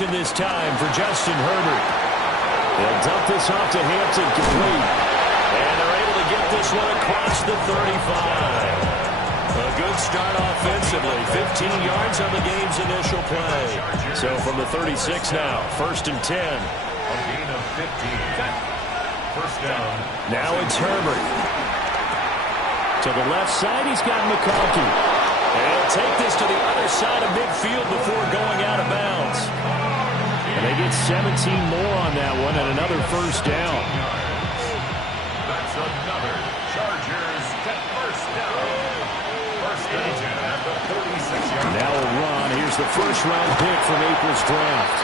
completion this time for Justin Herbert. They'll dump this off to Hampton, complete. And they're able to get this one across the 35. A good start offensively. 15 yards on the game's initial play. So from the 36 now, 1st and 10. A gain of 15. First down. Now it's Herbert. To the left side, he's got McConkey. And he'll take this to the other side of midfield before going out of bounds. And they get 17 more on that one and another first down. That's another. Chargers get first down. First and 10 at the 36-yard. Now a run. Here's the first-round pick from April's draft.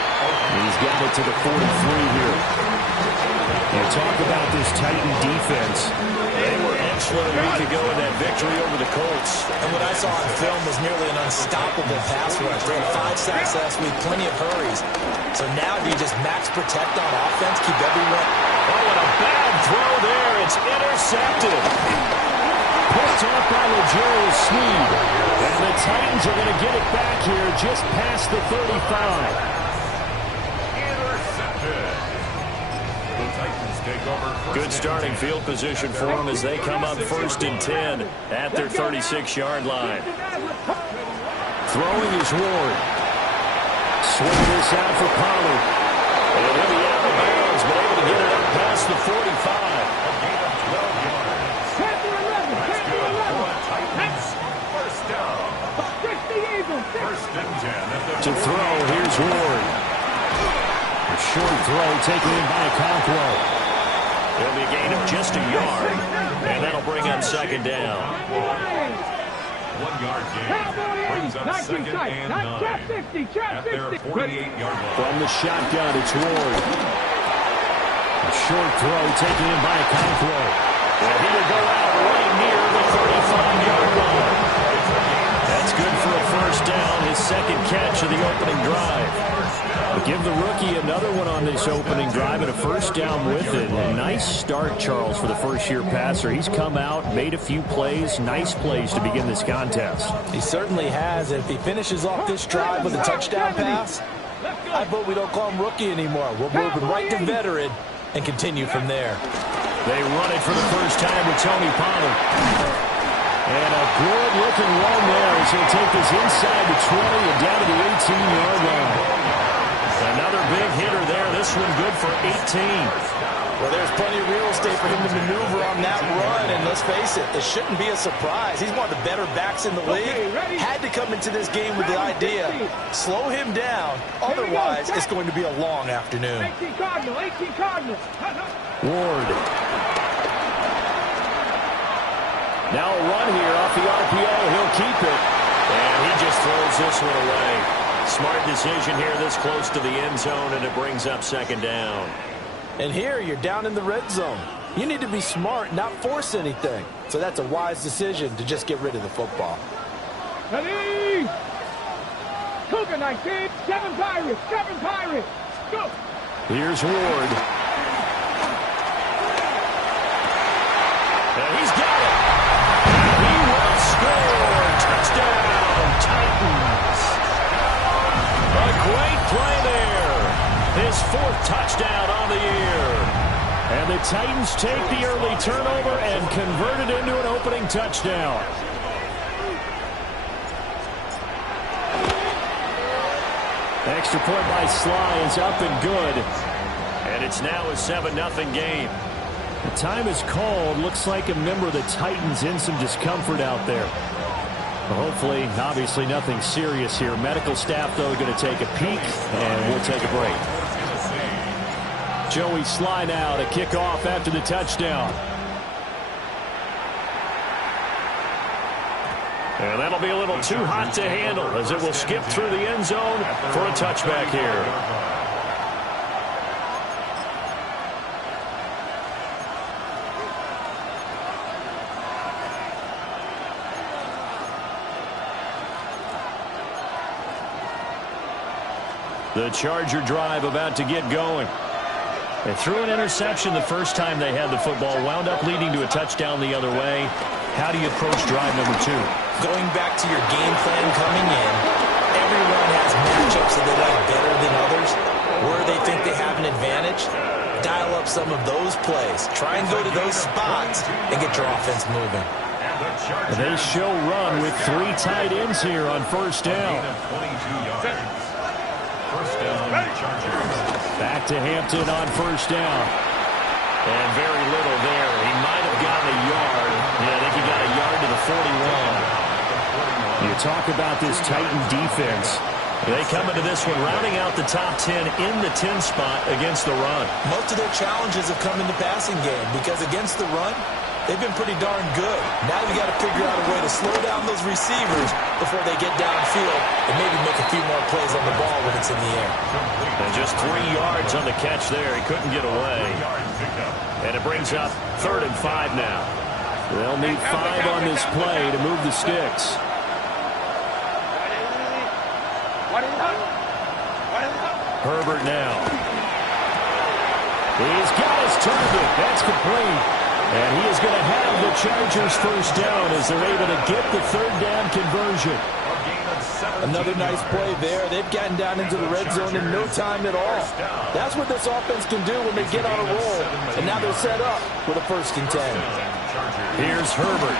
He's got it to the 43 here. And talk about this Titan defense. They were excellent a week ago in that victory over the Colts. And what I saw on film was nearly an unstoppable pass rush. They had 5 sacks last week, plenty of hurries. So now do you just max protect on offense, keep everyone... Oh, and a bad throw there. It's intercepted. Picked off by L'Jarius Sneed. And the Titans are going to get it back here just past the 35. Good starting field position for them as they come up 1st and 10 at their 36-yard line. Throwing is Ward. Swing this out for Pollard. And he'll be out of bounds, but able to get it up past the 45. A gain of 12 yards. That's good for the Titans. First down. First and 10. To throw, here's Ward. A short throw taken in by Conquo. It'll be a gain of just a yard, and that'll bring up 2nd down. 1 yard gain brings up 2nd and 9 at their 48-yard line. From the shotgun, it's Ward. A short throw taken in by Conquo. And he will go out right near the 35-yard line. That's good for a first down, his 2nd catch of the opening drive. But give the rookie another one on this opening drive and a first down with it. A nice start, Charles, for the first-year passer. He's come out, made a few plays, nice plays to begin this contest. He certainly has. If he finishes off this drive with a touchdown pass, I vote we don't call him rookie anymore. We'll move him right to veteran and continue from there. They run it for the first time with Tony Pollard. And a good-looking run there as he'll take this inside the 20 and down to the 18-yard line. Another big hitter there. This one good for 18. Well, there's plenty of real estate for him to maneuver on that run. And let's face it, it shouldn't be a surprise. He's one of the better backs in the league. Had to come into this game with the idea, slow him down. Otherwise, it's going to be a long afternoon. 18 Cardinal. Ward. Now a run here off the RPO. He'll keep it. And he just throws this one away. Smart decision here this close to the end zone, and it brings up 2nd down. And here you're down in the red zone. You need to be smart, not force anything. So that's a wise decision to just get rid of the football. Ready? Cougar 19, 7 Pirates. Go. Here's Ward. And he's got it. He will score. Touchdown, Titans. A great play there. His 4th touchdown on the year. And the Titans take the early turnover and convert it into an opening touchdown. Extra point by Sly is up and good. And it's now a 7-0 game. The time is called. Looks like a member of the Titans in some discomfort out there. Hopefully, obviously nothing serious here. Medical staff, though, going to take a peek, and we'll take a break. Joey Sly now to kick off after the touchdown. And that'll be a little too hot to handle as it will skip through the end zone for a touchback here. The Charger drive about to get going. They threw an interception the first time they had the football, wound up leading to a touchdown the other way. How do you approach drive number 2? Going back to your game plan coming in everyone has matchups that they like better than others, where they think they have an advantage. Dial up some of those plays. Try and go to those spots and get your offense moving. They show run with 3 tight ends here on first down. Back to Hampton on first down. And very little there. He might have gotten a yard. Yeah, I think he got a yard to the 41. You talk about this Titan defense. They come into this one rounding out the top 10 in the 10 spot against the run. Most of their challenges have come in the passing game because against the run, they've been pretty darn good. Now you got to figure out a way to slow down those receivers before they get downfield and maybe make a few more plays on the ball when it's in the air. And just 3 yards on the catch there. He couldn't get away. And it brings up 3rd and 5 now. They'll need 5 on this play to move the sticks. Herbert now. He's got his target. That's complete. And he is going to have the Chargers first down as they're able to get the 3rd down conversion. Another nice play there. They've gotten down into the red zone in no time at all. That's what this offense can do when they get on a roll. And now they're set up with a 1st and 10. Here's Herbert.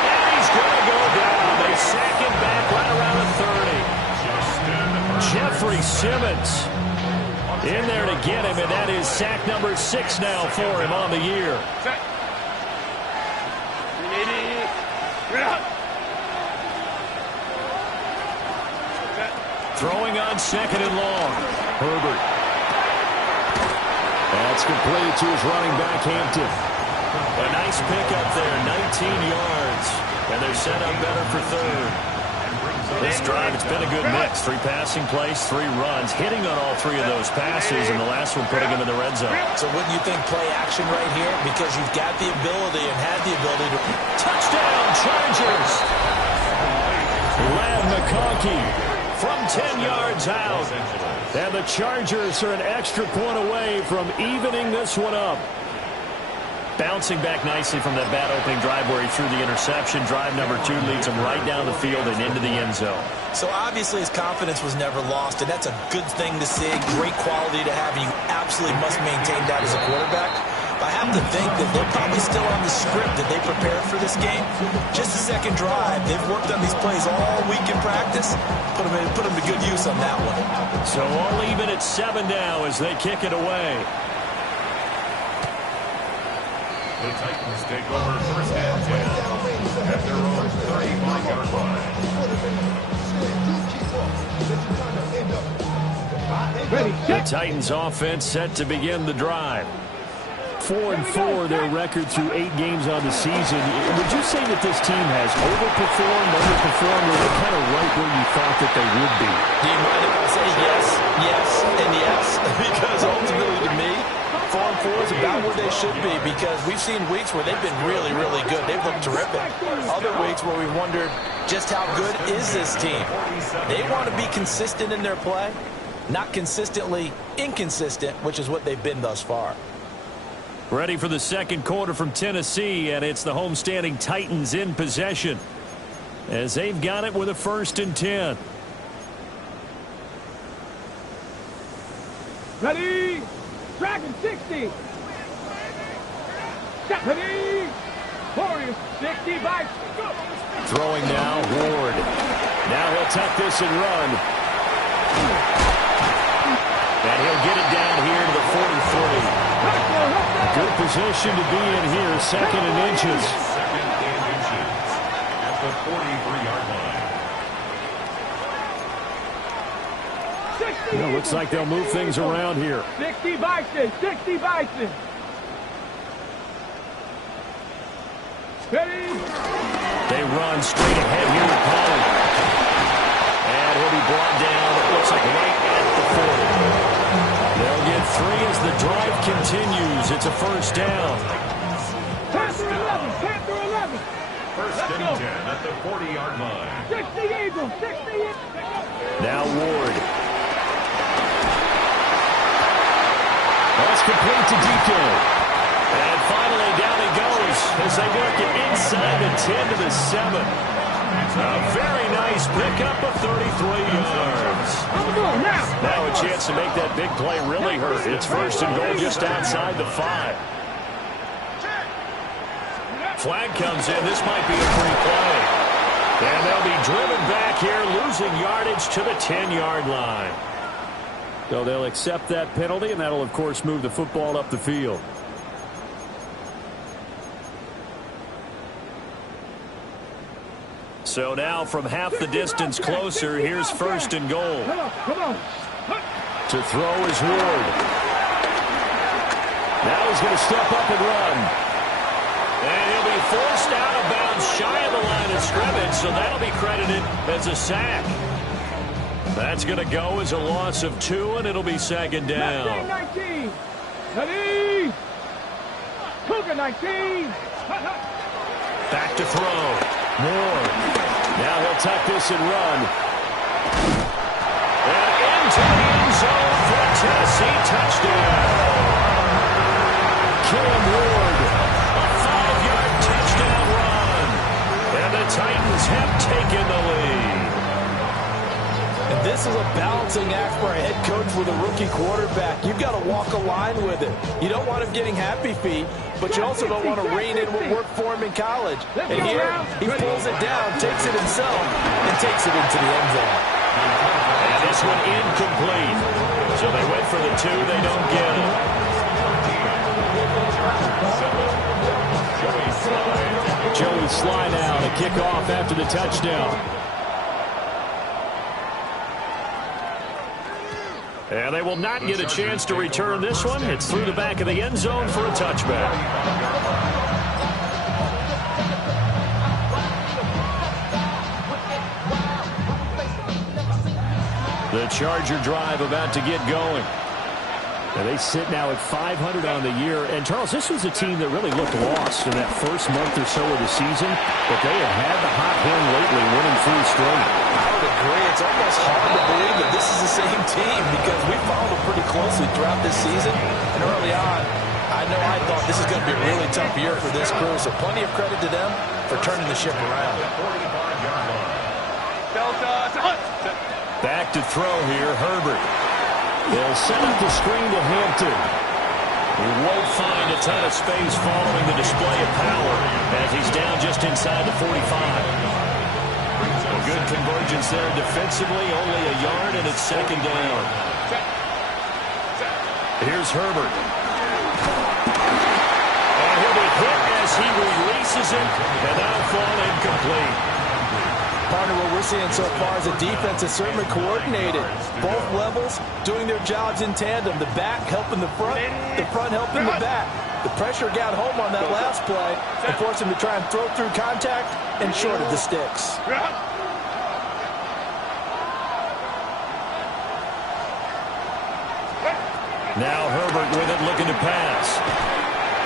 And he's going to go down. They sack him back right around the 30. Jeffrey Simmons in there to get him, and that is sack number 6 now for him on the year. Throwing on 2nd and long. Herbert. That's complete to his running back, Hampton. A nice pickup there, 19 yards. And they're set up better for 3rd. This drive, it's been a good mix. 3 passing plays, 3 runs, hitting on all 3 of those passes, and the last one putting him in the red zone. So wouldn't you think play action right here? Because you've got the ability and had the ability to... Touchdown, Chargers! Ladd McConkey from 10 yards out. And the Chargers are an extra point away from evening this one up. Bouncing back nicely from that bad opening drive where he threw the interception. Drive number 2 leads him right down the field and into the end zone. So obviously his confidence was never lost, and that's a good thing to see. Great quality to have, and you absolutely must maintain that as a quarterback. But I have to think that they're probably still on the script that they prepared for this game. Just a second drive. They've worked on these plays all week in practice. Put them to good use on that one. So all even at 7 now as they kick it away. The Titans take over 1st and 10 at their own 35-yard line. The Titans offense set to begin the drive. 4-4 their record through 8 games on the season. Would you say that this team has overperformed, underperformed, or they're kind of right where you thought that they would be? Do you mind if I say yes, yes, and yes? Because ultimately to me, 4-4 is about where they should be, because we've seen weeks where they've been really, really good. They've looked terrific. Other weeks where we wondered just how good is this team. They want to be consistent in their play, not consistently inconsistent, which is what they've been thus far. Ready for the 2nd quarter from Tennessee, and it's the homestanding Titans in possession as they've got it with a 1st and 10. Ready? Dragon 60. Ready? Warriors 60 by go. Throwing now, Ward. Now he'll tuck this and run. And he'll get it down here to the 43. Good position to be in here, 2nd and inches. 2nd and inches at the 43-yard line. Well, looks like they'll move things around here. 60 Bison, 60 Bison. Ready? They run straight ahead here with Pollard. And he'll be brought down, it looks like right at the 40. They'll get 3 as the drive continues. It's a 1st down. Panther 11, Panther 11. 1st and 10 at the 40-yard line. 60 Eagles, 60 Eagles. Now Ward. That's complete to DK. And finally down he goes as they work it inside the 10 to the 7. A very nice pickup of 33 yards. Now a chance to make that big play really hurt. It's first and goal just outside the 5. Flag comes in. This might be a free play. And they'll be driven back here, losing yardage to the 10-yard line. So they'll accept that penalty, and that'll, of course, move the football up the field. So now from half the distance closer, here's first and goal. To throw is Ward. Now he's going to step up and run. And he'll be forced out of bounds shy of the line of scrimmage, so that'll be credited as a sack. That's going to go as a loss of 2, and it'll be second down. 19. Ready? Cougar 19. Back to throw. Moore. Now he'll tuck this and run. And into the end zone for a Tennessee touchdown. Killian Ward. A 5-yard touchdown run. And the Titans have taken the lead. And this is a balancing act for a head coach with a rookie quarterback. You've got to walk a line with it. You don't want him getting happy feet, but you also don't want to rein in what worked for him in college. And here, he pulls it down, takes it himself, and takes it into the end zone. And this one incomplete. So they went for the 2. They don't get it. Joey Sly now to kick off after the touchdown. And they will not get a chance to return this one. It's through the back of the end zone for a touchback. The Charger drive about to get going. And they sit now at 500 on the year. And, Charles, this was a team that really looked lost in that first month or so of the season. But they have had the hot hand lately, winning 3 straight. I would agree. It's almost hard to believe that this is the same team because we followed them pretty closely throughout this season. And early on, I know I thought this is going to be a really tough year for this crew. So plenty of credit to them for turning the ship around. Back to throw here, Herbert. They'll set up the screen to Hampton. He won't find a ton of space following the display of power as he's down just inside the 45. A good convergence there defensively, only a yard, and it's second down. Here's Herbert. And he'll be hit as he releases it, and that'll fall incomplete. Partner, what we're seeing so far is a defense that's certainly coordinated. Both levels doing their jobs in tandem. The back helping the front helping the back. The pressure got home on that last play and forced him to try and throw through contact and shorted the sticks. Now Herbert with it, looking to pass.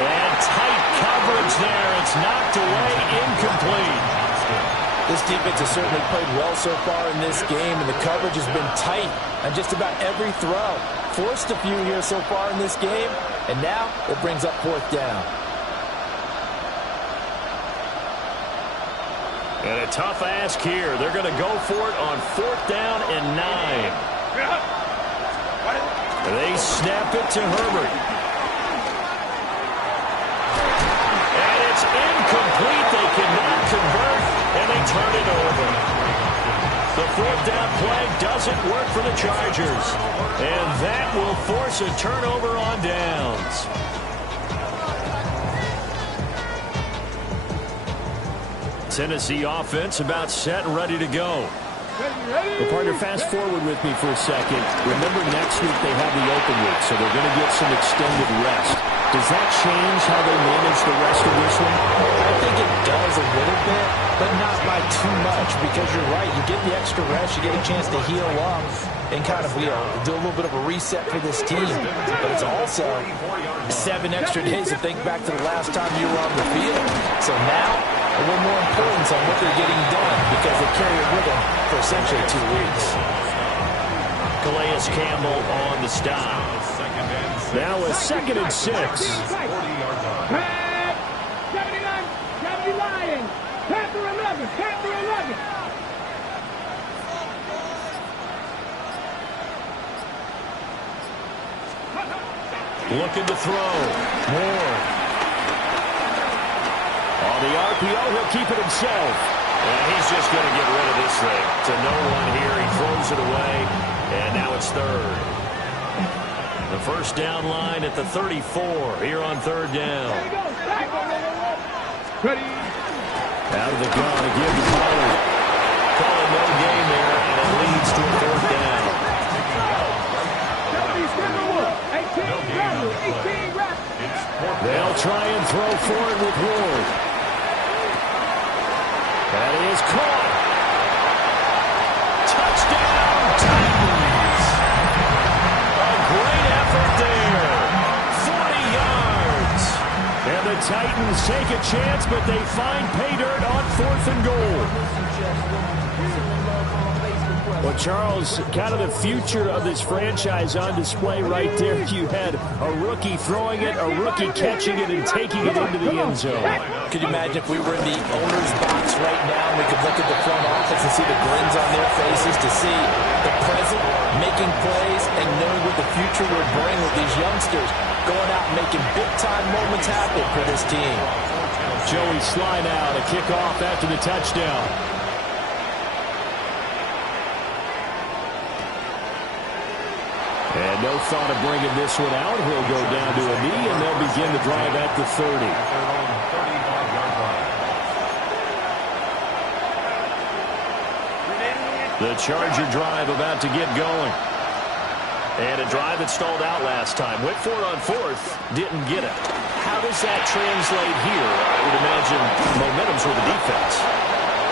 And tight coverage there. It's knocked away, incomplete. This defense has certainly played well so far in this game, and the coverage has been tight on just about every throw. Forced a few here so far in this game, and now it brings up 4th down. And a tough ask here. They're going to go for it on 4th down and 9. They snap it to Herbert. And it's incomplete. They cannot convert. And they turn it over. The 4th down play doesn't work for the Chargers. And that will force a turnover on downs. Tennessee offense about set and ready to go. Well, partner, fast forward with me for a second. Remember, next week they have the open week, so they're going to get some extended rest. Does that change how they manage the rest of this one? I think it does a little bit, but not by too much, because you're right. You get the extra rest, you get a chance to heal up and kind of, do a little bit of a reset for this team. But it's also 7 extra days to think back to the last time you were on the field. So now, a little more importance on what they're getting done because they carry it with them for essentially 2 weeks. Calais Campbell on the stop. Now a 2nd and 6. 79, 70 Lions. Panther 11, Panther 11. looking to throw. Ward. On the RPO, he'll keep it himself. And he's just going to get rid of this thing. To no one here. He throws it away. And now it's third. The first down line at the 34 here on third down. Ready. Out of the gun again to Pollard. Calling no game there, and it leads to a fourth down. 18 reps. They'll try and throw for it with Ward. That is caught. Touchdown, Titans. A great effort there. 40 yards. And the Titans take a chance, but they find pay dirt on 4th and goal. Well, Charles, kind of the future of this franchise on display right there. You had a rookie throwing it, a rookie catching it, and taking it into the end zone. Could you imagine if we were in the owner's box right now and we could look at the front office and see the grins on their faces, to see the present making plays and knowing what the future would bring with these youngsters going out and making big-time moments happen for this team. Joey Slye now to kick off after the touchdown. And no thought of bringing this one out. He'll go down to a knee, and they'll begin the drive at the 30. The Charger drive about to get going. And a drive that stalled out last time. Went for it on 4th, didn't get it. How does that translate here? I would imagine momentum's with the defense.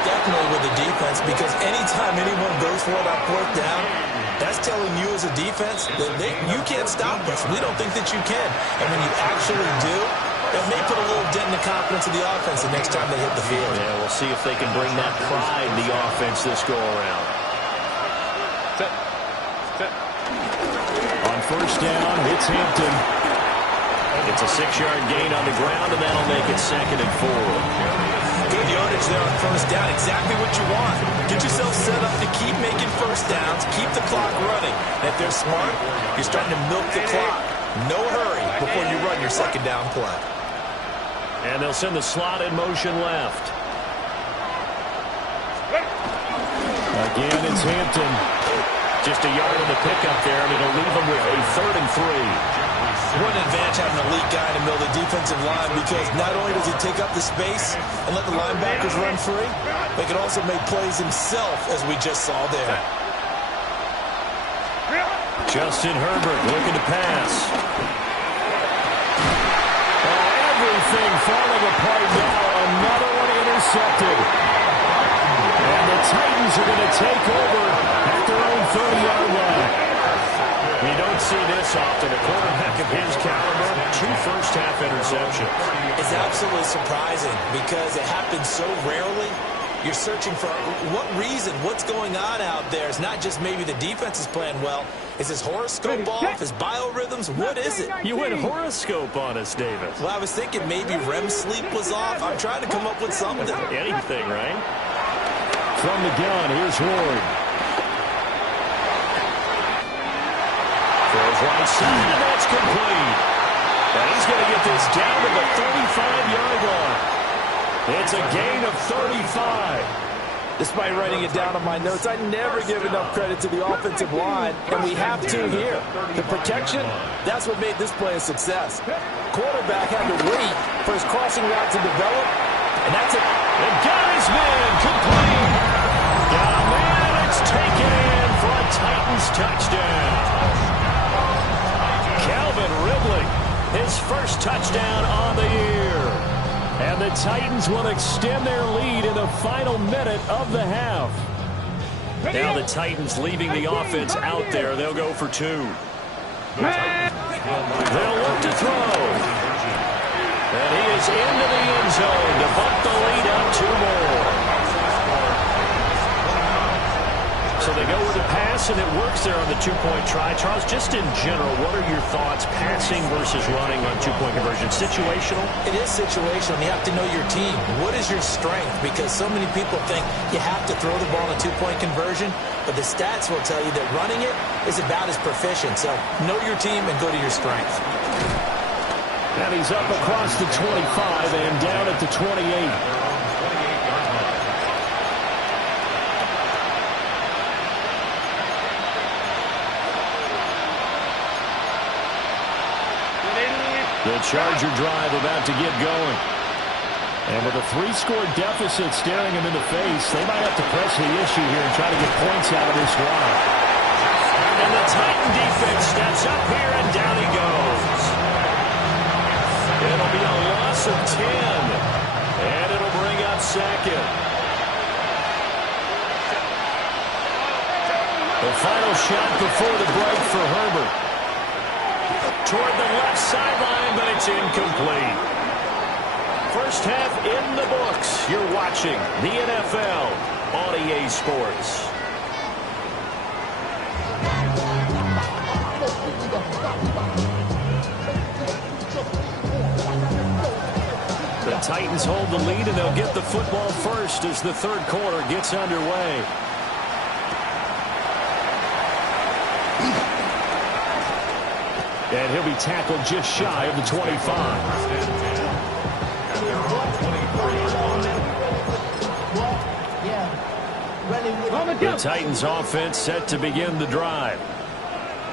Definitely with the defense, because anytime anyone goes for it on 4th down, that's telling you as a defense that you can't stop us. We don't think that you can. And when you actually do, it may put a little dent in the confidence of the offense the next time they hit the field. Yeah, we'll see if they can bring that pride in the offense this go-around. On first down, it's Hampton. It's a 6-yard gain on the ground, and that'll make it 2nd and 4. Good yardage there on first down. Exactly what you want. Get yourself set up to keep making first downs, keep the clock running. And if they're smart, you're starting to milk the clock. No hurry before you run your second down play. And they'll send the slot in motion left. Again, it's Hampton. Just a yard on the pickup there, and it'll leave them with a 3rd and 3. What an advantage having an elite guy in the middle of the defensive line, because not only does he take up the space and let the linebackers run free, but he can also make plays himself, as we just saw there. Justin Herbert looking to pass. Oh, everything falling apart now. Another one intercepted. And the Titans are going to take over at their own 30-yard line. You don't see this often. A quarterback of his caliber, 2 first-half interceptions. It's absolutely surprising because it happens so rarely. You're searching for what reason, what's going on out there. It's not just maybe the defense is playing well. Is his horoscope off? His biorhythms? What is it? You went horoscope on us, Davis. Well, I was thinking maybe REM sleep was off. I'm trying to come up with something. Anything, right? From the gun, here's Ward. Throws right side, and that's complete. And he's going to get this down to the 35-yard line. It's a gain of 35. Despite writing it down on my notes, I never give enough credit to the offensive line, and we have to here. The protection, that's what made this play a success. Quarterback had to wait for his crossing route to develop, and that's it. And got his man complete. Got a man, it's taken in for a Titans touchdown. Calvin Ridley, his first touchdown on the year. And the Titans will extend their lead in the final minute of the half. Now the Titans leaving the offense out there. They'll go for 2. They'll look to throw. And he is into the end zone to bump the lead out 2 more. So they go with the pass, and it works there on the 2-point try. Charles, just in general, what are your thoughts passing versus running on 2-point conversion? Situational? It is situational. You have to know your team. What is your strength? Because so many people think you have to throw the ball in a 2-point conversion, but the stats will tell you that running it is about as proficient. So know your team and go to your strength. And he's up across the 25 and down at the 28. The Charger drive about to get going. And with a 3-score deficit staring him in the face, they might have to press the issue here and try to get points out of this drive. And the Titan defense steps up here, and down he goes. It'll be a loss of 10. And it'll bring up second. The final shot before the break for Herbert. Toward the left sideline, but it's incomplete. First half in the books. You're watching the NFL on EA Sports. The Titans hold the lead, and they'll get the football first as the third quarter gets underway. And he'll be tackled just shy of the 25. The Titans offense set to begin the drive.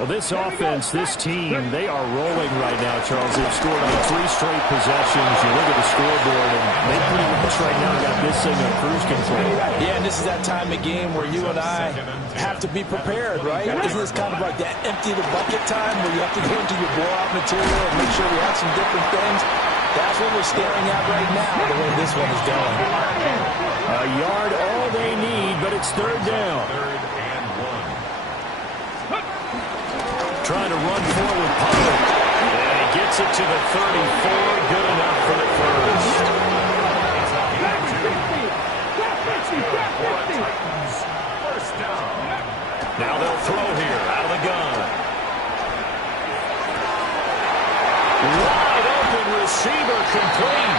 Well, this offense, this team, they are rolling right now, Charles. They've scored on 3 straight possessions. You look at the scoreboard, and they pretty much right now got this thing in cruise control. Yeah, and this is that time of game where you and I have to be prepared, right? Isn't this kind of like that empty the bucket time where you have to go into your blowout material and make sure we have some different things? That's what we're staring at right now, the way this one is going. A yard all they need, but it's third down. Trying to run forward, Pollard. And he gets it to the 34. Good enough for the first. Now they'll throw here out of the gun. Wide open receiver complete.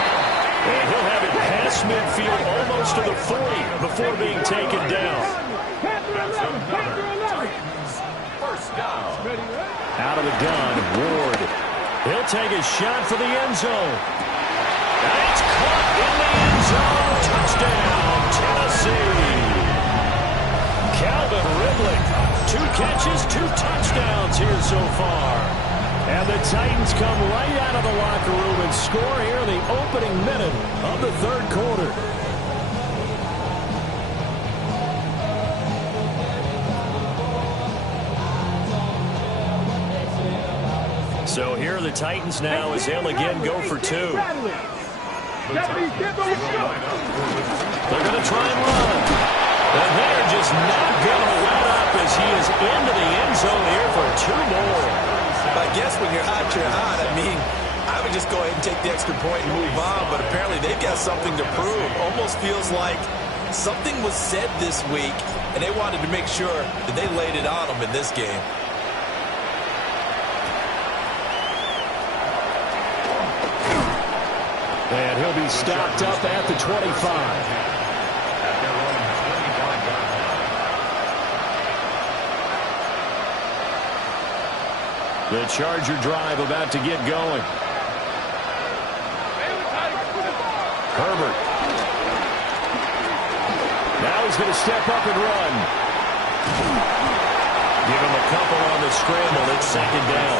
And he'll have it past midfield almost to the 40 before being taken down. Out of the gun, Ward. He'll take a shot for the end zone. And it's caught in the end zone. Touchdown, Tennessee. Calvin Ridley. 2 catches, 2 touchdowns here so far. And the Titans come right out of the locker room and score here in the opening minute of the third quarter. So here are the Titans now as they'll again go for 2. They're going to try and run. And they're just not going to let up as he is into the end zone here for 2 more. I guess when you're hot, you're hot. I mean, I would just go ahead and take the extra point and move on, but apparently they've got something to prove. Almost feels like something was said this week, and they wanted to make sure that they laid it on them in this game. And he'll be stopped up at the 25. The Charger drive about to get going. Herbert. Now he's going to step up and run. Give him a couple on the scramble. It's second down.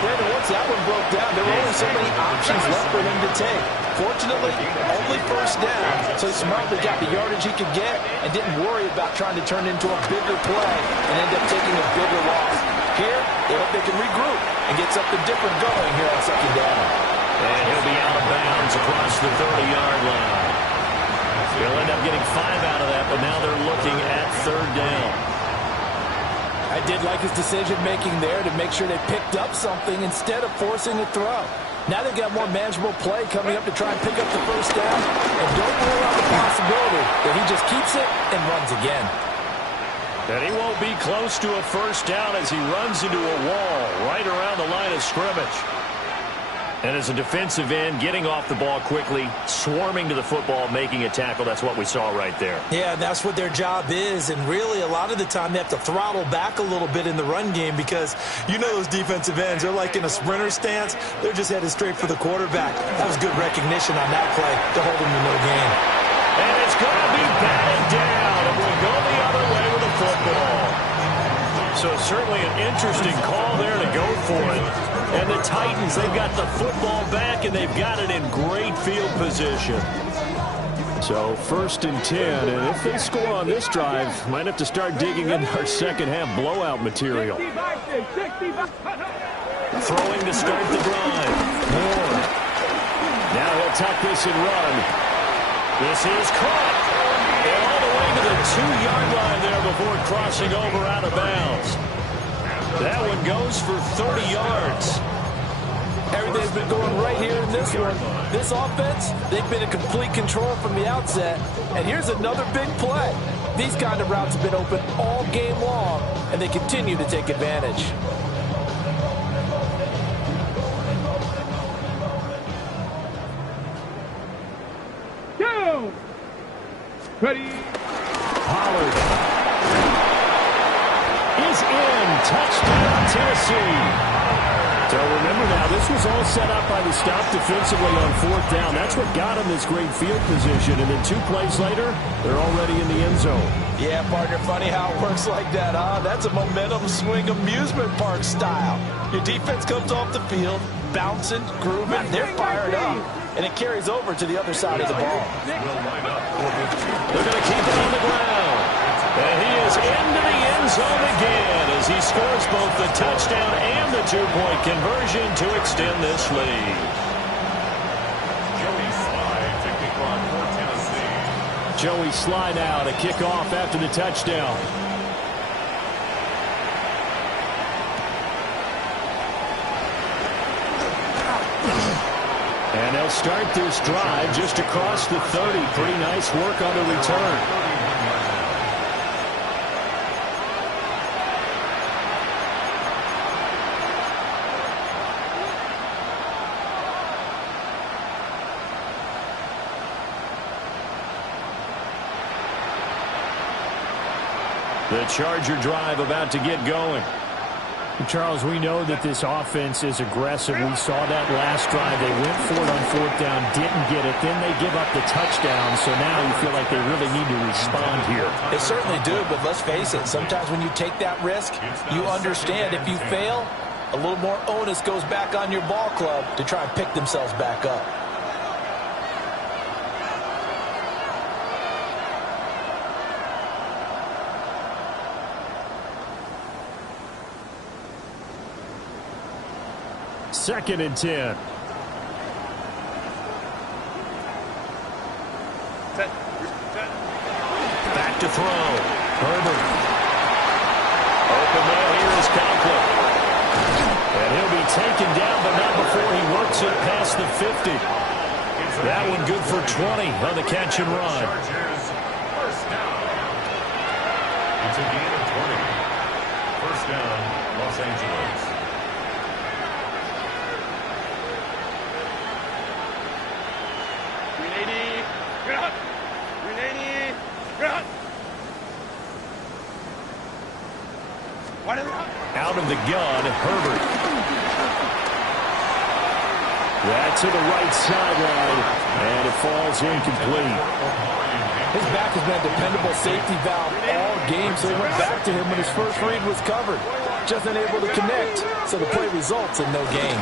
Brandon, once that one broke down, there were only so many options left for him to take. Fortunately, only first down, so he smartly got the yardage he could get and didn't worry about trying to turn into a bigger play and end up taking a bigger loss. Here, they hope they can regroup and get something different going here on second down. And he'll be out of bounds across the 30-yard line. They'll end up getting 5 out of that, but now they're looking at third down. I did like his decision-making there to make sure they picked up something instead of forcing a throw. Now they've got more manageable play coming up to try and pick up the first down. And don't rule out the possibility that he just keeps it and runs again. And he won't be close to a first down as he runs into a wall right around the line of scrimmage. And as a defensive end, getting off the ball quickly, swarming to the football, making a tackle, that's what we saw right there. Yeah, that's what their job is. And really, a lot of the time, they have to throttle back a little bit in the run game because you know those defensive ends, they're like in a sprinter stance. They're just headed straight for the quarterback. That was good recognition on that play to hold them to no gain. And it's going to be batted down. It will go the other way with the football. So certainly an interesting call there to go for it. And the Titans, they've got the football back, and they've got it in great field position. So 1st and 10, and if they score on this drive, might have to start digging in our second half blowout material. Throwing to start the drive. Moore. Now he'll tuck this and run. This is caught. And all the way to the 2-yard line there before crossing over out of bounds. That one goes for 30 yards. Everything's been going right here in this one. This offense, they've been in complete control from the outset. And here's another big play. These kind of routes have been open all game long, and they continue to take advantage. Go! Ready? Pollard is in. Touchdown, Tennessee. So remember now, this was all set up by the stop defensively on 4th down. That's what got them this great field position. And then 2 plays later, they're already in the end zone. Yeah, partner, funny how it works like that, huh? That's a momentum swing amusement park style. Your defense comes off the field, bouncing, grooving, they're fired up. And it carries over to the other side of the ball. They're going to keep it on the ground. And he is into the end zone again as he scores both the touchdown and the 2-point conversion to extend this lead. Joey Slye to kick off for Tennessee. Joey Slye now to kick off after the touchdown. And they'll start this drive just across the 30. Pretty nice work on the return. The Charger drive about to get going. Charles, we know that this offense is aggressive. We saw that last drive. They went for it on 4th down, didn't get it. Then they give up the touchdown. So now you feel like they really need to respond here. They certainly do, but let's face it. Sometimes when you take that risk, you understand if you fail, a little more onus goes back on your ball club to try and pick themselves back up. Second and 10. Back to throw. Herbert. Open man here is Conklin. And he'll be taken down, but not before he works it past the 50. That one good for 20 on the catch and run. First down. It's a gain of 20. First down, Los Angeles. Out of the gun, Herbert. That's to the right sideline, and it falls incomplete. His back has been a dependable safety valve all game, so he went back to him when his first read was covered. Just unable to connect, so the play results in no gain.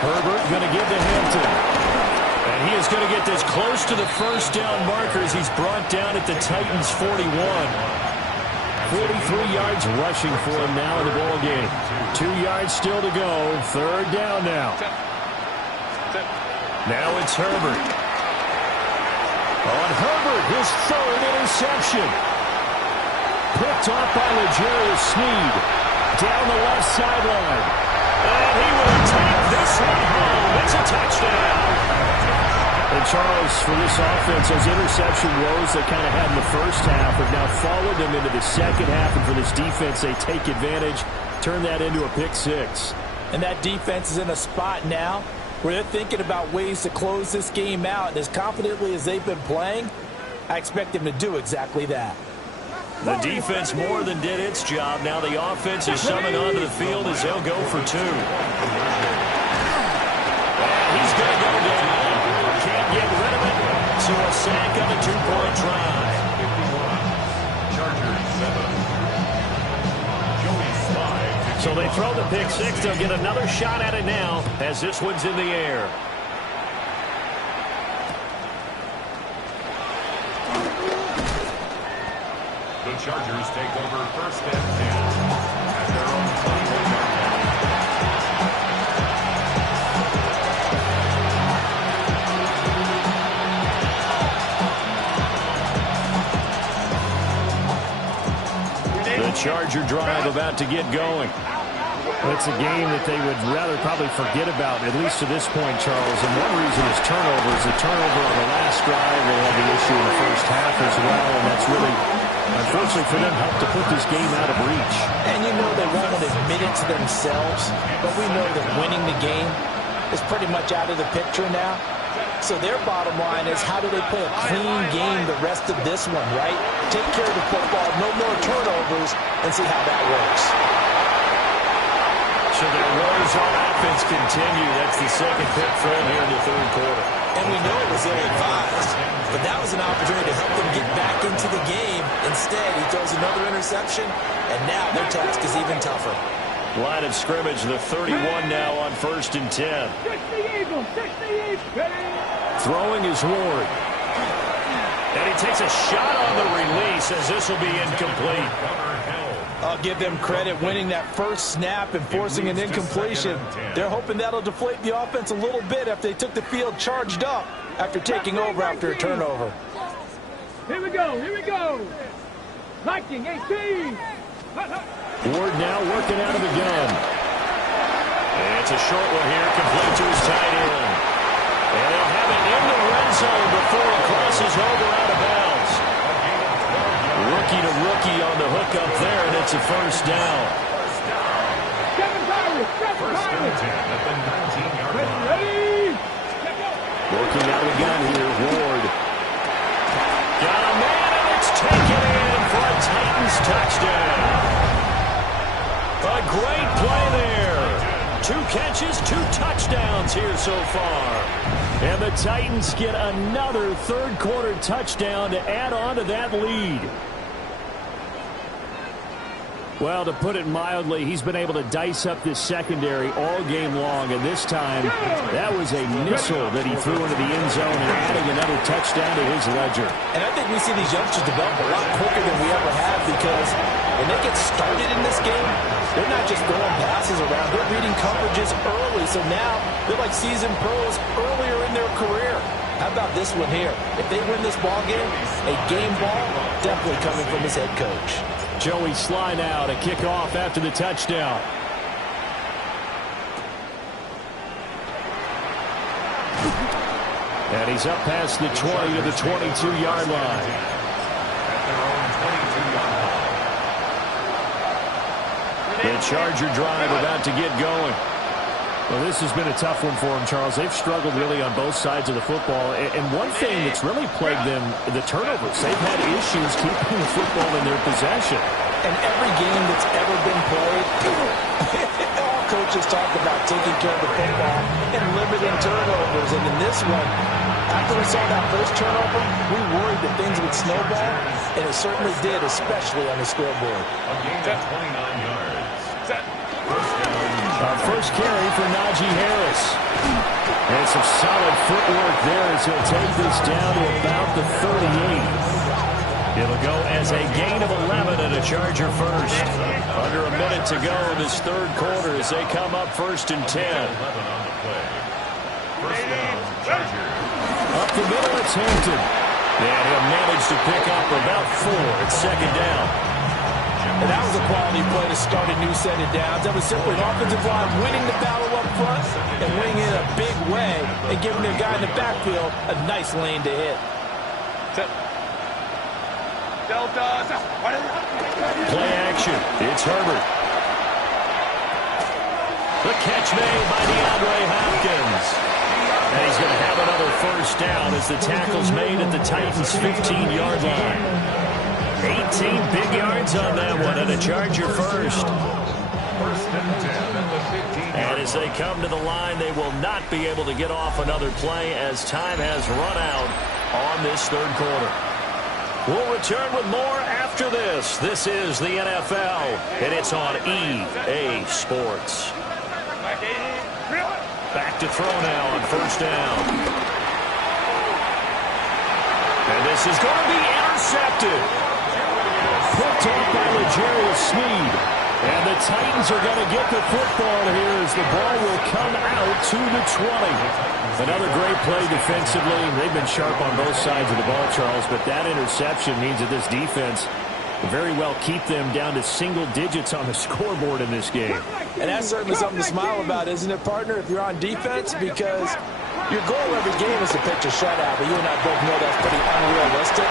Herbert going to give to Hampton. And he is going to get this close to the first down marker as he's brought down at the Titans' 41. 43 yards rushing for him now in the ball game. 2 yards still to go. 3rd down now. Now it's Herbert. On Herbert, his 3rd interception. Picked off by L'Jarius Sneed. Down the left sideline. And he will take this one home. It's a touchdown. And Charles, for this offense, those interception woes they kind of had in the first half have now followed them into the second half. And for this defense, they take advantage, turn that into a pick 6. And that defense is in a spot now where they're thinking about ways to close this game out. And as confidently as they've been playing, I expect them to do exactly that. The defense more than did its job. Now the offense is summoned onto the field as they'll go for two. And he's going to go down. Can't get rid of it. So a sack on a two-point try. So they throw the pick six. They'll get another shot at it now as this one's in the air. The Chargers take over first and 10 at their own 21-yard line. The Charger drive about to get going. It's a game that they would rather probably forget about, at least to this point, Charles. And one reason is turnovers. The turnover on the last drive, they had the issue in the first half as well, and that's really, unfortunately for them, helped to put this game out of reach. And you know they won't admit it to themselves, but we know that winning the game is pretty much out of the picture now. So their bottom line is, how do they play a clean game the rest of this one, right? Take care of the football, no more turnovers, and see how that works. So their woes on offense continue. That's the second pick for him here in the third quarter. And we know it was ill-advised, but that was an opportunity to help them get back into the game. Instead, he throws another interception, and now their task is even tougher. Line of scrimmage, the 31 now on 1st and 10. Throwing is Ward. And he takes a shot on the release as this will be incomplete. I'll give them credit winning that first snap and forcing an incompletion. They're hoping that'll deflate the offense a little bit after they took the field charged up after taking over after a turnover. Here we go, here we go. Viking 18. Ward now working out of the gun. And it's a short one here, complete to his tight end. And they'll have it in the red zone before it crosses over out of bounds. Rookie to rookie on the hook up there, and it's a first down. First and 10 at the 19-yard line. Working out of the gun here, Ward. Got a man, and it's taken in for a Titans touchdown. A great play there. 2 catches, 2 touchdowns here so far. And the Titans get another third-quarter touchdown to add on to that lead. Well, to put it mildly, he's been able to dice up this secondary all game long, and this time, that was a missile that he threw into the end zone and adding another touchdown to his ledger. And I think we see these youngsters develop a lot quicker than we ever have, because when they get started in this game, they're not just throwing passes around, they're reading coverages early, so now they're like seasoned pros earlier in their career. How about this one here? If they win this ball game, a game ball definitely coming from his head coach. Joey Sly now to kick off after the touchdown. And he's up past the 20 to the 22-yard line. The Charger drive about to get going. Well, this has been a tough one for them, Charles. They've struggled really on both sides of the football. And one thing that's really plagued them, the turnovers. They've had issues keeping the football in their possession. And every game that's ever been played, all coaches talk about taking care of the football and limiting turnovers. And in this one, after we saw that first turnover, we worried that things would snowball, and it certainly did, especially on the scoreboard. A gain of 29 yards. Set. First carry for Najee Harris. And some solid footwork there as he'll take this down to about the 38. It'll go as a gain of 11 and a Charger first. Under a minute to go in this third quarter as they come up 1st and 10. 11 on the play. First down, Chargers. Up the middle, it's Hampton. And he'll manage to pick up about 4 at second down. And that was a quality play to start a new set of downs. That was simply an offensive line winning the battle up front and winning in a big way and giving their guy in the backfield a nice lane to hit. Play action. It's Herbert. The catch made by DeAndre Hopkins. And he's going to have another first down as the tackle's made at the Titans' 15-yard line. 18 big yards on that one, and a Charger first. And as they come to the line, they will not be able to get off another play as time has run out on this third quarter. We'll return with more after this. This is the NFL, and it's on EA Sports. Back to throw now on first down. And this is going to be intercepted. Picked off by L'Jarius Sneed. And the Titans are going to get the football here as the ball will come out to the 20. Another great play defensively. They've been sharp on both sides of the ball, Charles, but that interception means that this defense will very well keep them down to single digits on the scoreboard in this game. And that's certainly something to smile about, isn't it, partner, if you're on defense? Because your goal every game is to pitch a shutout, but you and I both know that's pretty unrealistic.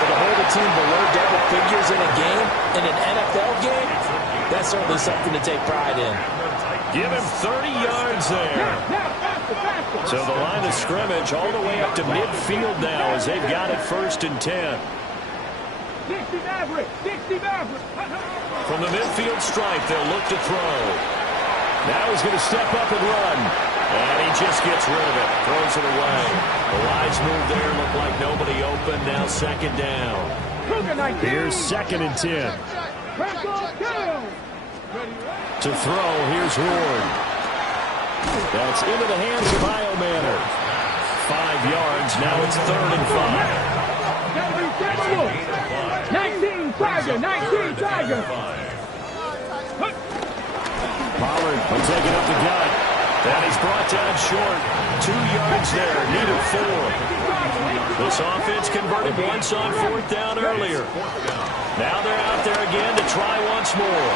But to hold a team below double figures in a game, in an NFL game, that's certainly something to take pride in. Give him 30 yards there. So the line of scrimmage all the way up to midfield now as they've got it 1st and 10. 60 Maverick. From the midfield stripe, they'll look to throw. Now he's going to step up and run. And he just gets rid of it. Throws it away. The wise move there. Looked like nobody open. Now 2nd down. Here's 2nd and 10. To throw, here's Ward. That's into the hands of Iomanner. 5 yards. Now it's 3rd and 5. 19 Tiger. Pollard will take it up the gut. And he's brought down short. 2 yards there. Needed 4. This offense converted once on 4th down earlier. Now they're out there again to try once more.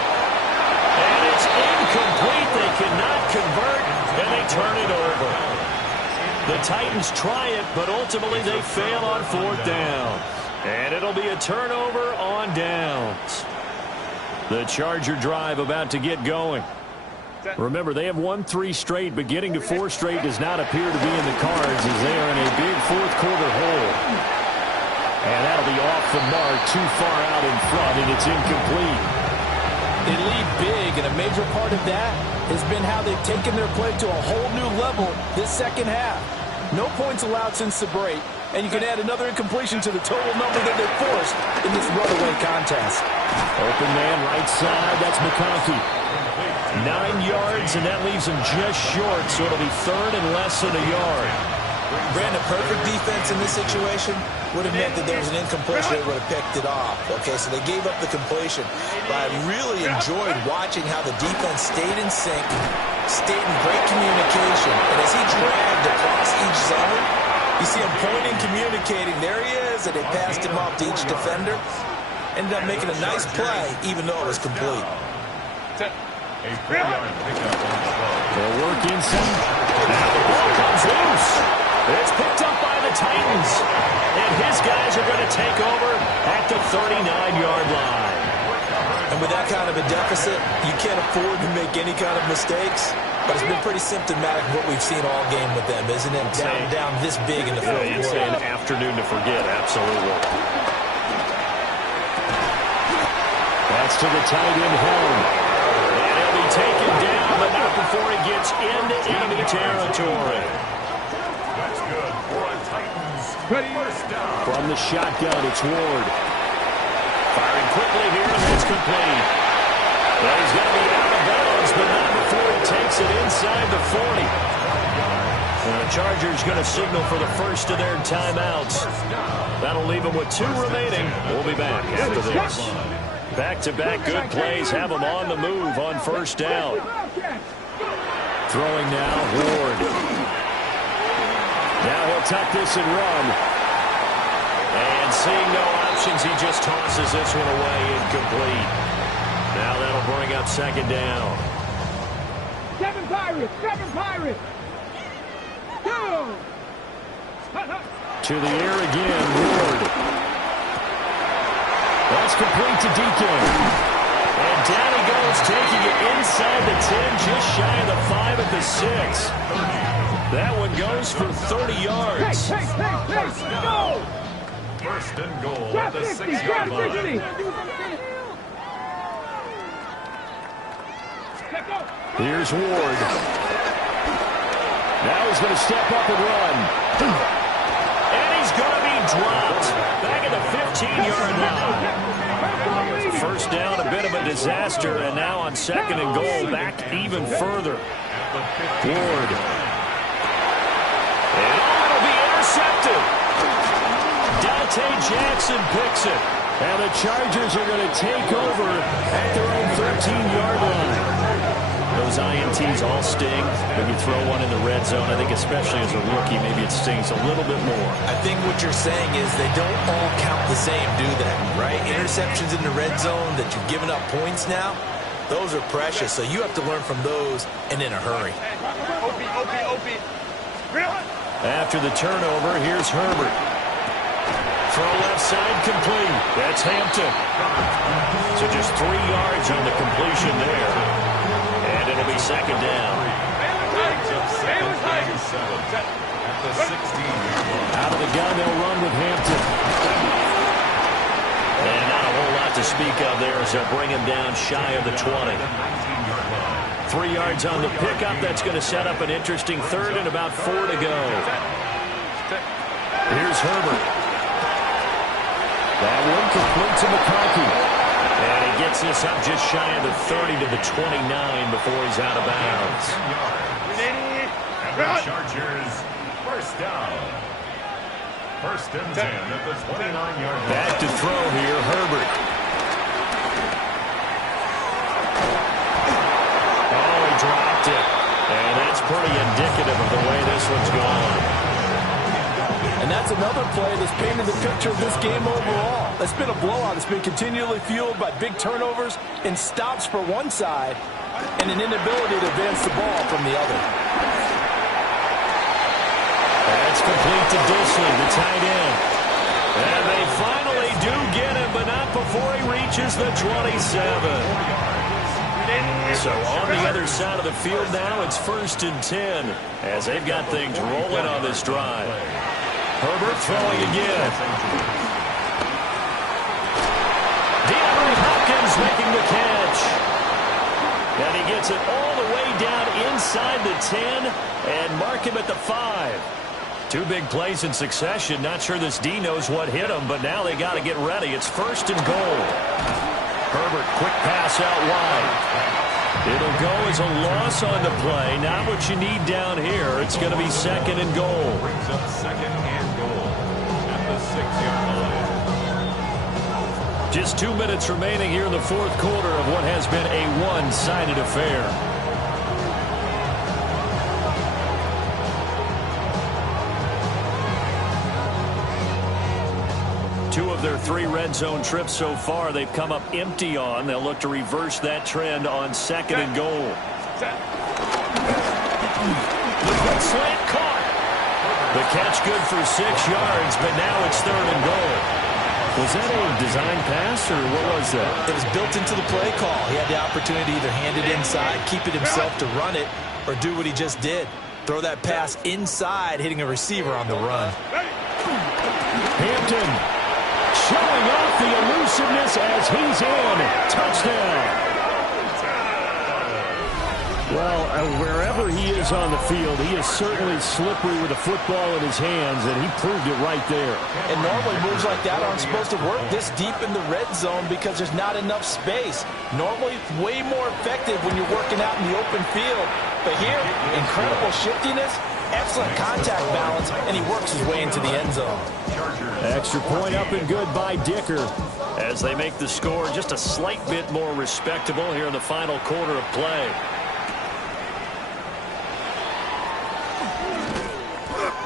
And it's incomplete. They cannot convert, and they turn it over. The Titans try it, but ultimately they fail on 4th down. And it'll be a turnover on downs. The Charger drive about to get going. Remember, they have won 3 straight, but getting to 4 straight does not appear to be in the cards as they are in a big 4th quarter hole. And that'll be off the mark, too far out in front, and it's incomplete. They lead big, and a major part of that has been how they've taken their play to a whole new level this second half. No points allowed since the break, and you can add another incompletion to the total number that they forced in this runaway contest. Open man right side, that's McConkey. 9 yards, and that leaves him just short, so it'll be 3rd and less than a yard. Brandon, perfect defense in this situation would have meant that there was an incompletion that would have picked it off. Okay, so they gave up the completion. But I really enjoyed watching how the defense stayed in sync, stayed in great communication. And as he dragged across each zone, you see him pointing, communicating. There he is, and they passed him off to each defender. Ended up making a nice play, even though it was complete. They'll work inside. Now the ball comes loose. It's picked up by the Titans. And his guys are going to take over at the 39-yard line. And with that kind of a deficit, you can't afford to make any kind of mistakes. But it's been pretty symptomatic of what we've seen all game with them, isn't it? Down this big in the fourth quarter. It's an afternoon to forget, absolutely. That's to the tight end home. And he'll be taken down, but not before he gets into enemy territory. That's good for a Titans first down. From the shotgun, it's Ward. Firing quickly here, and that's complete. Well, he's going to be out of bounds, but not before he takes it inside the 40. And the Chargers going to signal for the first of their timeouts. That'll leave them with 2 remaining. We'll be back after this. Back-to-back good plays have them on the move on first down. Throwing now, Ward. Now he'll tuck this and run. And seeing no options, he just tosses this one away, incomplete. Now that'll bring up second down. 7 Pirates. Go! To the air again, Ward. That's complete to Deacon. And down he goes, taking it inside the 10, just shy of the 5 at the 6. That one goes for 30 yards. Hey, go! First and goal Drop at the 50, 6-yard drop line. 50. Here's Ward. Now he's going to step up and run. And he's going to be dropped. Back at the 15-yard line. First down, a bit of a disaster, and now on second and goal, back even further. Ward. And it'll be intercepted. Dante Jackson picks it. And the Chargers are going to take over at their own 13-yard line. Those INTs all sting. When you throw one in the red zone, I think especially as a rookie, maybe it stings a little bit more. I think what you're saying is they don't all count the same, do they? Right? Interceptions in the red zone that you've given up points now, those are precious. So you have to learn from those and in a hurry. After the turnover, here's Herbert. Throw left side complete. That's Hampton. So just 3 yards on the completion there. And it'll be second down. Out of the gun, they'll run with Hampton. And not a whole lot to speak of there as they'll bring him down shy of the 20. 3 yards on the pickup. That's going to set up an interesting third and about 4 to go. Here's Herbert. That one complete to McCarthy. And he gets this up just shy of the 30 to the 29 before he's out of bounds. And the Chargers, first down. First and 10 at the 29-yard line. Back to throw here, Herbert. Oh, he dropped it. And that's pretty indicative of the way this one's gone. And that's another play that's painted the picture of this game overall. It's been a blowout. It's been continually fueled by big turnovers and stops for one side and an inability to advance the ball from the other. That's complete to Disley, the tight end. And they finally do get him, but not before he reaches the 27. So on the other side of the field now, it's first and 10 as they've got things rolling on this drive. Herbert throwing again. DeAndre Hopkins making the catch. And he gets it all the way down inside the 10 and mark him at the 5. 2 big plays in succession. Not sure this D knows what hit him, but now they got to get ready. It's first and goal. Herbert, quick pass out wide. It'll go as a loss on the play. Not what you need down here. It's going to be second and goal. Brings up second and goal at the 6-yard line. Just 2 minutes remaining here in the fourth quarter of what has been a one-sided affair. Two of their 3 red zone trips so far they've come up empty on. They'll look to reverse that trend on second and goal. Slant caught. The catch good for 6 yards, but now it's third and goal. Was that a design pass, or what was that? It was built into the play call. He had the opportunity to either hand it inside, keep it himself to run it, or do what he just did. Throw that pass inside, hitting a receiver on the run. Hampton showing off the elusiveness as he's in. Touchdown. Well, wherever he is on the field, he is certainly slippery with a football in his hands, and he proved it right there. And normally moves like that aren't supposed to work this deep in the red zone because there's not enough space. Normally it's way more effective when you're working out in the open field. But here, incredible shiftiness, excellent contact balance, and he works his way into the end zone. Extra point up and good by Dicker as they make the score just a slight bit more respectable here in the final quarter of play.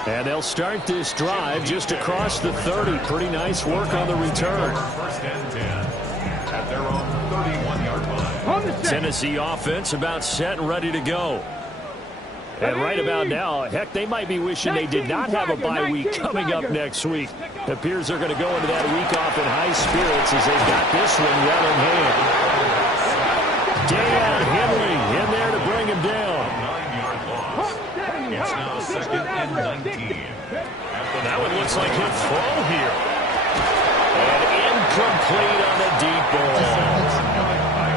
And they'll start this drive just across the 30. Pretty nice work on the return. First and 10 at their own 31-yard line. Tennessee offense about set and ready to go. And right about now, heck, they might be wishing they did not have a bye week coming up next week. It appears they're going to go into that week off in high spirits as they've got this one well in hand. Dan Henley in there to bring him down. It's now 2nd and 19. That one looks like he'll throw here. And incomplete on the deep ball.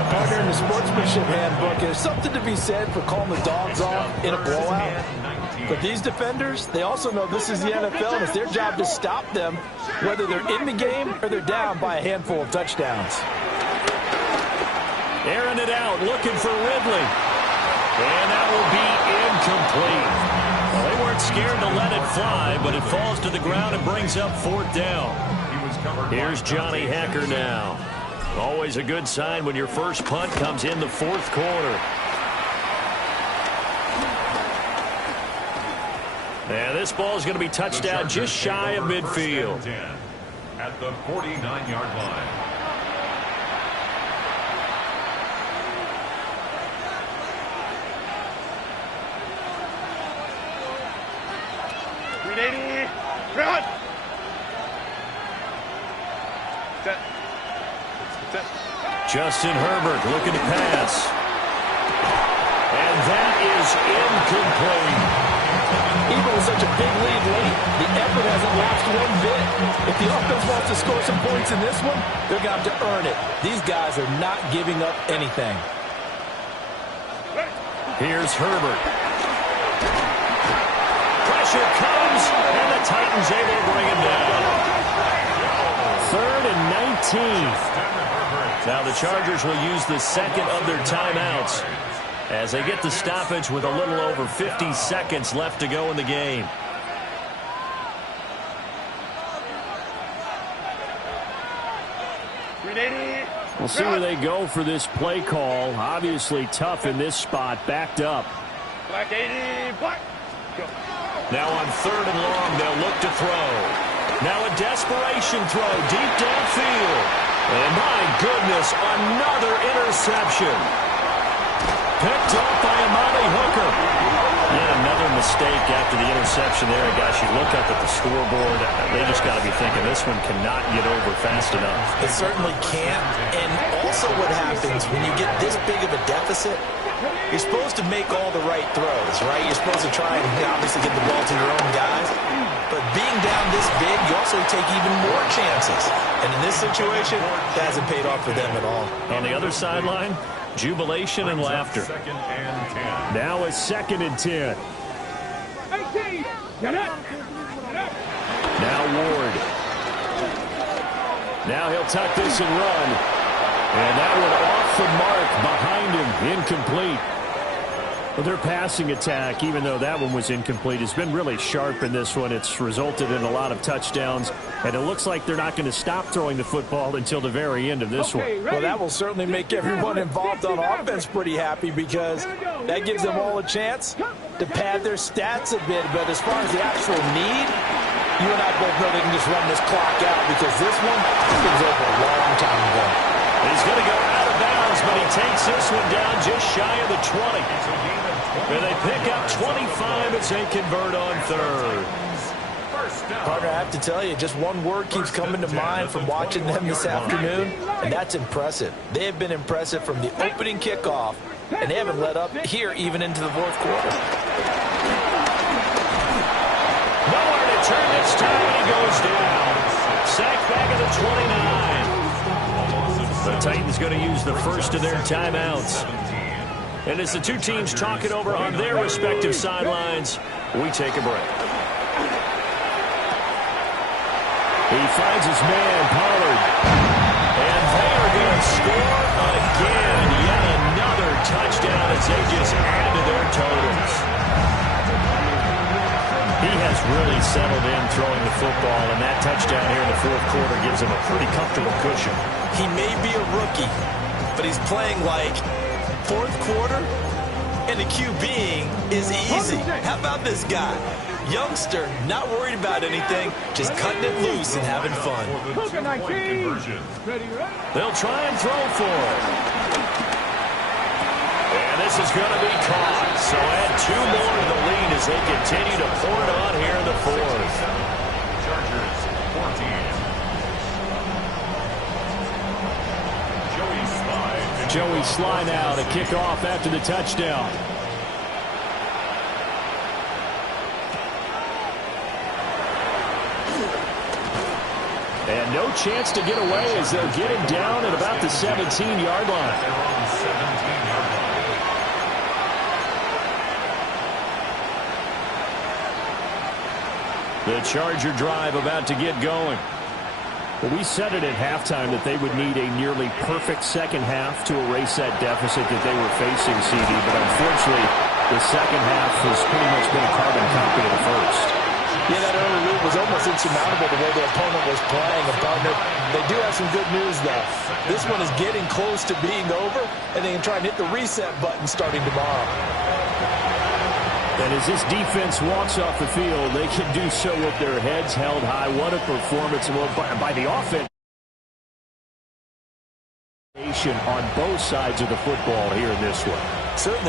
Partner, in the sportsmanship handbook, there's something to be said for calling the dogs off in a blowout. But these defenders, they also know this is the NFL, and it's their job to stop them, whether they're in the game or they're down by a handful of touchdowns. Airing it out, looking for Ridley. And that will be incomplete. Well, they weren't scared to let it fly, but it falls to the ground and brings up 4th down. Here's Johnny Hekker now. Always a good sign when your first punt comes in the 4th quarter. And this ball is going to be touched out just shy of midfield. At the 49-yard line. Run! Justin Herbert looking to pass. And that is incomplete. Even with such a big lead late, the effort hasn't lapsed one bit. If the offense wants to score some points in this one, they're going to have to earn it. These guys are not giving up anything. Here's Herbert. Pressure comes, and the Titans able to bring him down. 3rd and 19. Now the Chargers will use the second of their timeouts as they get the stoppage with a little over 50 seconds left to go in the game. We'll see where they go for this play call. Obviously tough in this spot, backed up. Black 80, black. Now on 3rd and long, they'll look to throw. Now a desperation throw deep downfield. And my goodness, another interception. Picked up by Amani Hooker. Yet another mistake after the interception there. Gosh, you look up at the scoreboard. They just got to be thinking this one cannot get over fast enough. It certainly can't. And also what happens when you get this big of a deficit, you're supposed to make all the right throws, right? You're supposed to try and obviously get the ball to your own guys. But being down this big, you also take even more chances. And in this situation, that hasn't paid off for them at all. On the other sideline, jubilation and laughter. Now it's 2nd and 10. 18. Get up. Now Ward. Now he'll tuck this and run. And that one off the mark behind him, incomplete. Well, their passing attack, even though that one was incomplete, has been really sharp in this one. It's resulted in a lot of touchdowns, and it looks like they're not going to stop throwing the football until the very end of this one. Well, that will certainly make everyone involved on offense pretty happy because that gives them all a chance to pad their stats a bit. But as far as the actual need, you and I both know they can just run this clock out because this one was over a long time ago. He's going to go out of bounds, but he takes this one down just shy of the 20. And they pick up 25 as they convert on 3rd. Partner, I have to tell you, just one word keeps coming to mind from watching them this afternoon, and that's impressive. They have been impressive from the opening kickoff, and they haven't let up here even into the 4th quarter. Nowhere to turn this time, and he goes down. Sacked back at the 29. The Titans going to use the first of their timeouts. And as the two teams talk it over on their respective sidelines, we take a break. He finds his man, Pollard. And they are going to score again. Yet another touchdown as they just add to their totals. He has really settled in throwing the football, and that touchdown here in the 4th quarter gives him a pretty comfortable cushion. He may be a rookie, but he's playing like 4th quarter, and the QBing is easy. How about this guy? Youngster, not worried about anything, just cutting it loose and having fun. They'll try and throw for it. And this is going to be caught. So add 2 more to the lead as they continue to pour it on here in the 4th. Chargers 14. Joey Slye. Joey Sly now to kick off after the touchdown. And no chance to get away as they'll get him down at about the 17-yard line. The Charger drive about to get going. Well, we said it at halftime that they would need a nearly perfect second half to erase that deficit that they were facing, CD. But unfortunately, the second half has pretty much been a carbon copy of the first. Yeah, that early lead was almost insurmountable the way the opponent was playing. And partner, they do have some good news, though. This one is getting close to being over, and they can try and hit the reset button starting tomorrow. And as this defense walks off the field, they can do so with their heads held high. What a performance by the offense on both sides of the football here in this one. Certainly.